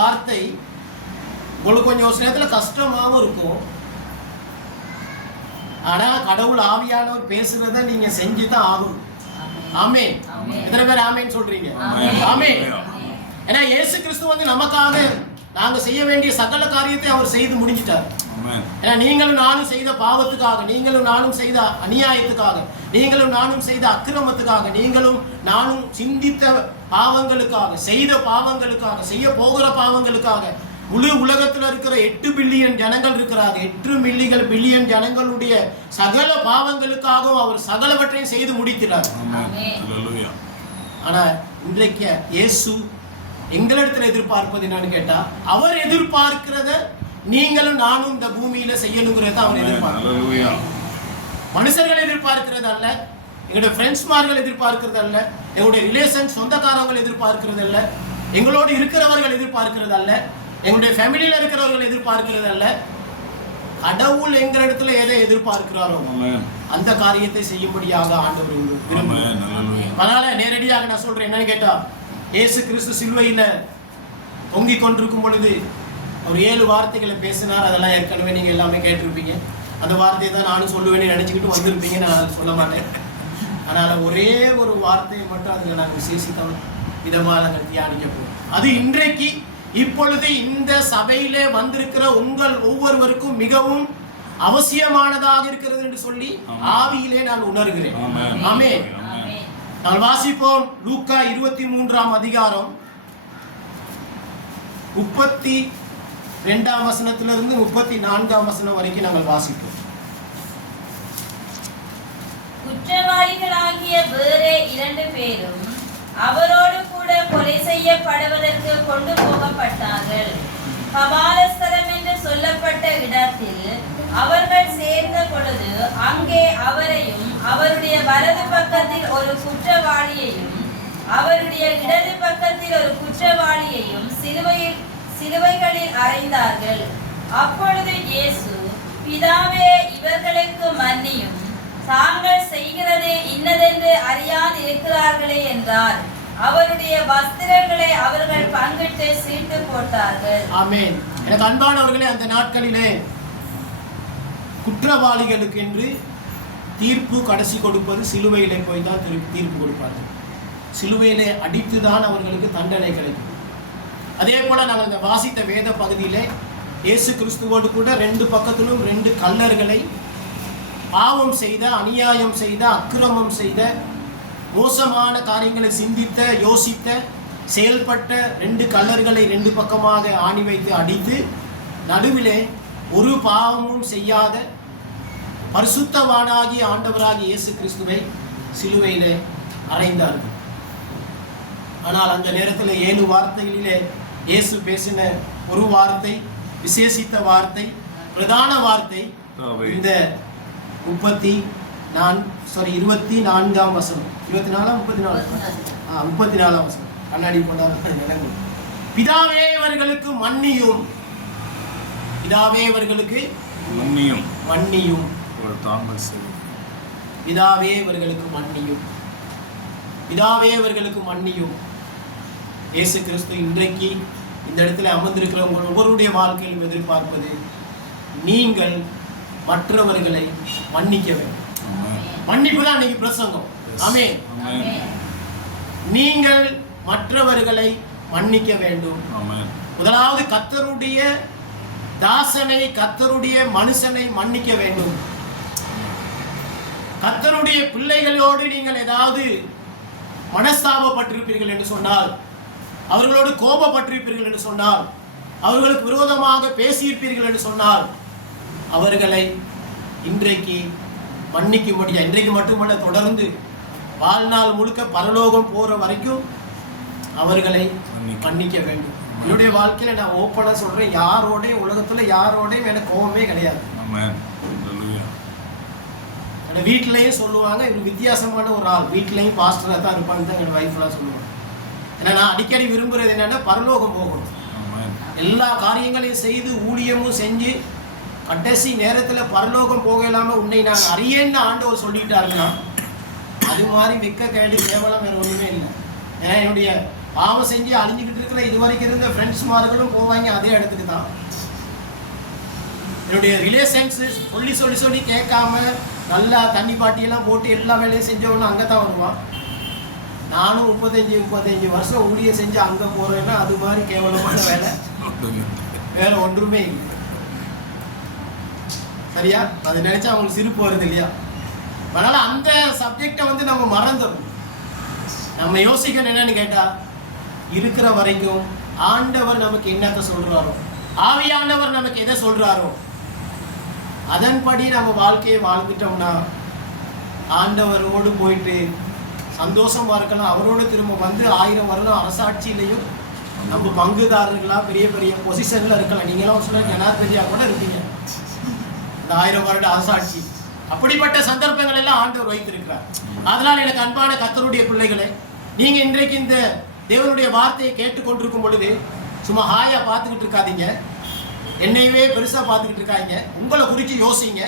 வார்த்தை உங்களுக்கு கொஞ்சம் ஒரு நேரத்தில் கஷ்டமாகவும் இருக்கும். ஆனால் கடவுள் ஆவியானவர் பேசுறத நீங்க செஞ்சு தான் ஆகணும். ஆமென். எத்தனை பேர் ஆமென் சொல்றீங்க? ஆமென். ஏன்னா இயேசு கிறிஸ்து வந்து நமக்காக நாங்க செய்ய வேண்டிய சகல காரியத்தை அவர் செய்து முடிஞ்சிட்டார். ஏன்னா நீங்களும் நானும் செய்த பாவத்துக்காக, நீங்களும் நானும் செய்த அநியாயத்துக்காக, நீங்களும் நானும் செய்த அக்கிரமத்துக்காக, நீங்களும் நானும் சிந்தித்த பாவங்களுக்காக, செய்த பாவங்களுக்காக, செய்ய போகிற பாவங்களுக்காக, முழு உலகத்தில் இருக்கிற 8 பில்லியன் ஜனங்கள் இருக்கிறாங்க. 8 பில்லியன் ஜனங்களுடைய சகல பாவங்களுக்காகவும் அவர் சகலவற்றையும் செய்து முடிக்கிறார். ஆனா இன்றைக்கு இயேசு எங்களிடத்தில் எதிர்பார்ப்பது என்னன்னு கேட்டா, அவர் எதிர்பார்க்கிறத நீங்களும் நானும் இந்த பூமியில செய்யணுங்கிறத அவர் எதிர்பார்க்கிறார். மனுஷர்கள் எதிர்பார்க்கிறது அல்ல, எங்களுடைய ஃப்ரெண்ட்ஸ்மார்கள் எதிர்பார்க்கிறது அல்ல, எங்களுடைய ரிலேஷன் சொந்தக்காரர்கள் எதிர்பார்க்கிறது அல்ல, எங்களோடு இருக்கிறவர்கள் எதிர்பார்க்கிறது அல்ல, எங்களுடைய ஃபேமிலியில இருக்கிறவர்கள் எதிர்பார்க்கிறது அல்ல. கடவுள் எங்களிடத்துல எதை எதிர்பார்க்கிறாரோ அந்த காரியத்தை செய்யும்படியாக ஆண்டவர் விரும்புகிறார். அதனால நேரடியாக நான் சொல்றேன், என்னன்னு கேட்டா, இயேசு கிறிஸ்து சிலுவையில தொங்கிக் கொண்டிருக்கும் பொழுது அவர் 7 வார்த்தைகளை பேசினார். அதெல்லாம் ஏற்கனவே நீங்க எல்லாமே கேட்டிருப்பீங்க. அந்த வார்த்தையை தான் நானும் சொல்லுவேன்னு நினைச்சுக்கிட்டு வந்திருப்பீங்க. நான் சொல்ல மாட்டேன். ஆனால் ஒரே ஒரு வார்த்தையை மட்டும் அதில் நாங்கள் விசேஷித்த விதமாக நாங்கள் தியானிக்க போகிறோம். அது இன்றைக்கு இப்பொழுது இந்த சபையிலே வந்திருக்கிற உங்கள் ஒவ்வொருவருக்கும் மிகவும் அவசியமானதாக இருக்கிறது என்று சொல்லி ஆவியிலே நான் உணர்கிறேன். ஆமென். நான் வாசிப்போம். லூக்கா 23ஆம் அதிகாரம் 32ஆம் வசனத்திலிருந்து 34ஆம் வசனம் வரைக்கும் நாங்கள் வாசிப்போம். குற்றவாளிகளாகிய வேறே 2 பேரும் அவரோடு கூட கொலை செய்யப்படுவதற்கு கொண்டு போகப்பட்டார்கள். கபாலஸ்தலம் என்று சொல்லப்பட்ட இடத்தில் அவர்கள் சேர்ந்த பொழுது அங்கே அவரையும் அவருடைய வலது பக்கத்தில் ஒரு குற்றவாளியையும் அவருடைய இடது பக்கத்தில் ஒரு குற்றவாளியையும் சிலுவைகளில் அறைந்தார்கள். அப்பொழுது இயேசு, பிதாவே, இவர்களுக்கு மன்னியும், தாங்கள் செய்கிறது இன்னதென்று அறியாதிருக்கிறார்களே என்றார். அவருடைய வஸ்திரங்களை அவர்கள் பங்கிட்டு சீட்டு போட்டார்கள். ஆமென். எனக்கு அன்பானவர்களே, அந்த நாட்களிலே குற்றவாளிகளுக்கு என்று தீர்ப்பு கடைசி கொடுப்பது சிலுவையிலே போய் தான் தீர்ப்பு கொடுப்பார்கள். சிலுவையிலே அடித்துதான் அவர்களுக்கு தண்டனை கிடைக்கும். அதே போல நாங்கள் இந்த வாசித்த வேத பகுதியிலே இயேசு கிறிஸ்துவோடு கூட 2 பக்கத்திலும் 2 கல்லர்களை, பாவம் செய்த, அநியாயம் செய்த, அக்கிரமம் செய்த, மோசமான காரியங்களை சிந்தித்த, யோசித்த, செயல்பட்ட 2 கல்லர்களை 2 பக்கமாக ஆணி வைத்து அடித்து, நடுவிலே ஒரு பாவமும் செய்யாத பரிசுத்தவானாகிய ஆண்டவராகிய இயேசு கிறிஸ்துவை சிலுவையிலே அறைந்தார்கள். ஆனால் அந்த நேரத்தில் 7 வார்த்தைகளிலே இயேசு பேசின ஒரு வார்த்தை, விசேஷித்த வார்த்தை, பிரதான வார்த்தை இந்த 24ஆம் வசனம். 34ஆம் வசனம். கண்ணாடி போட்டாலும் பிதாவே இவர்களுக்கு மன்னியும், பிதாவே இவர்களுக்கு மன்னியும், பிதாவே இவர்களுக்கு மன்னியும், பிதாவே இவர்களுக்கு மன்னியும். இயேசு கிறிஸ்து இன்றைக்கு இந்த இடத்துல அமர்ந்திருக்கிற உங்கள் ஒவ்வொருடைய வாழ்க்கையிலும் எதிர்பார்ப்பது, நீங்கள் மற்றவர்களை மன்னிக்க வேண்டும். மன்னிப்பு தான் இன்னைக்கு பிரசங்கம். ஆமென். நீங்கள் மற்றவர்களை மன்னிக்க வேண்டும். முதலாவது கர்த்தருடைய தாசனை, கர்த்தருடைய மனுஷனை மன்னிக்க வேண்டும். கர்த்தருடைய பிள்ளைகளோடு நீங்கள் ஏதாவது மனஸ்தாபப்பட்டிருப்பீர்கள் என்று சொன்னால், அவர்களோடு கோபப்பட்டிருப்பீர்கள் என்று சொன்னால், அவர்களுக்கு விரோதமாக பேசியிருப்பீர்கள் என்று சொன்னால், அவர்களை இன்றைக்கு மன்னிக்கும்படியா, இன்றைக்கு மட்டுமல்ல, தொடர்ந்து வாழ்நாள் முழுக்க பரலோகம் போற வரைக்கும் அவர்களை மன்னிக்க வேண்டும். என்னுடைய வாழ்க்கையில நான் ஓப்பனா சொல்றேன், யாரோடையும் உலகத்துல யாரோடையும் எனக்கு கோபமே கிடையாது. வீட்டிலையும் சொல்லுவாங்க, இவர் வித்தியாசமான ஒரு ஆள், வீட்டிலையும் பாஸ்டராக தான் இருப்பாங்க தான் என் வைஃப்லாம் சொல்லுவாங்க. ஏன்னா நான் அடிக்கடி விரும்புறது என்னன்னா, பரலோகம் போகணும். எல்லா காரியங்களையும் செய்து ஊழியமும் செஞ்சு கடைசி நேரத்தில் பரலோகம் போக இல்லாமல் உன்னை நான் அறியேன்னு ஆண்டவர் சொல்லிட்டாருன்னா, அது மாதிரி மிக்க கேடு கேவலம் வேறு ஒன்றுமே இல்லை. ஏன்னா என்னுடைய பாவம் செஞ்சு அழிஞ்சுக்கிட்டு இருக்கிற இதுவரைக்கும் இருந்த ஃப்ரெண்ட்ஸ்மார்களும் போவாங்க அதே இடத்துக்கு தான். என்னுடைய ரிலேஷன்ஸ் சொல்லி சொல்லி கேட்காம நல்லா தண்ணி பாட்டியெல்லாம் போட்டு எல்லா வேலையும் செஞ்சவொன்னு அங்கே தான் வருவான். நானும் 35 வருஷம் ஊழியம் செஞ்சு அங்கே போகிறேன்னா அது மாதிரி கேவலமான வேலை வேற ஒன்றுமே இல்லை. சரியா? அது நினைச்சா அவங்களுக்கு சிரிப்பு வருது இல்லையா? அதனால அந்த சப்ஜெக்டை வந்து நம்ம மறந்துடும். நம்ம யோசிக்கணும் என்னன்னு கேட்டா, இருக்கிற வரைக்கும் ஆண்டவர் நமக்கு என்னத்தை சொல்றாரோ, ஆவியானவர் நமக்கு எதை சொல்றாரோ அதன்படி நம்ம வாழ்க்கையை வாழ்ந்துட்டோம்னா ஆண்டவரோடு போயிட்டு சந்தோஷமா இருக்கலாம். அவரோடு திரும்ப வந்து 1000 வருடம் அரசாட்சியிலையும் நம்ம பங்குதாரர்களா பெரிய பெரிய பொசிஷன்ல இருக்கலாம். நீங்களாம் சொல்ல ஜனாதிபதியா கூட இருப்பீங்க இந்த 1000 வருட அரசாட்சி. அப்படிப்பட்ட சந்தர்ப்பங்கள் எல்லாம் ஆண்டவர் வைத்திருக்கிறார். அதனால் எனக்கு அன்பான கர்த்தருடைய பிள்ளைகளே, நீங்க இன்றைக்கு இந்த தேவனுடைய வார்த்தையை கேட்டுக்கொண்டிருக்கும் பொழுது சும்மா ஹாயா பார்த்துக்கிட்டு இருக்காதீங்க, என்னையவே பெருசா பார்த்துக்கிட்டு இருக்காங்க. உங்களை குறித்து யோசிங்க.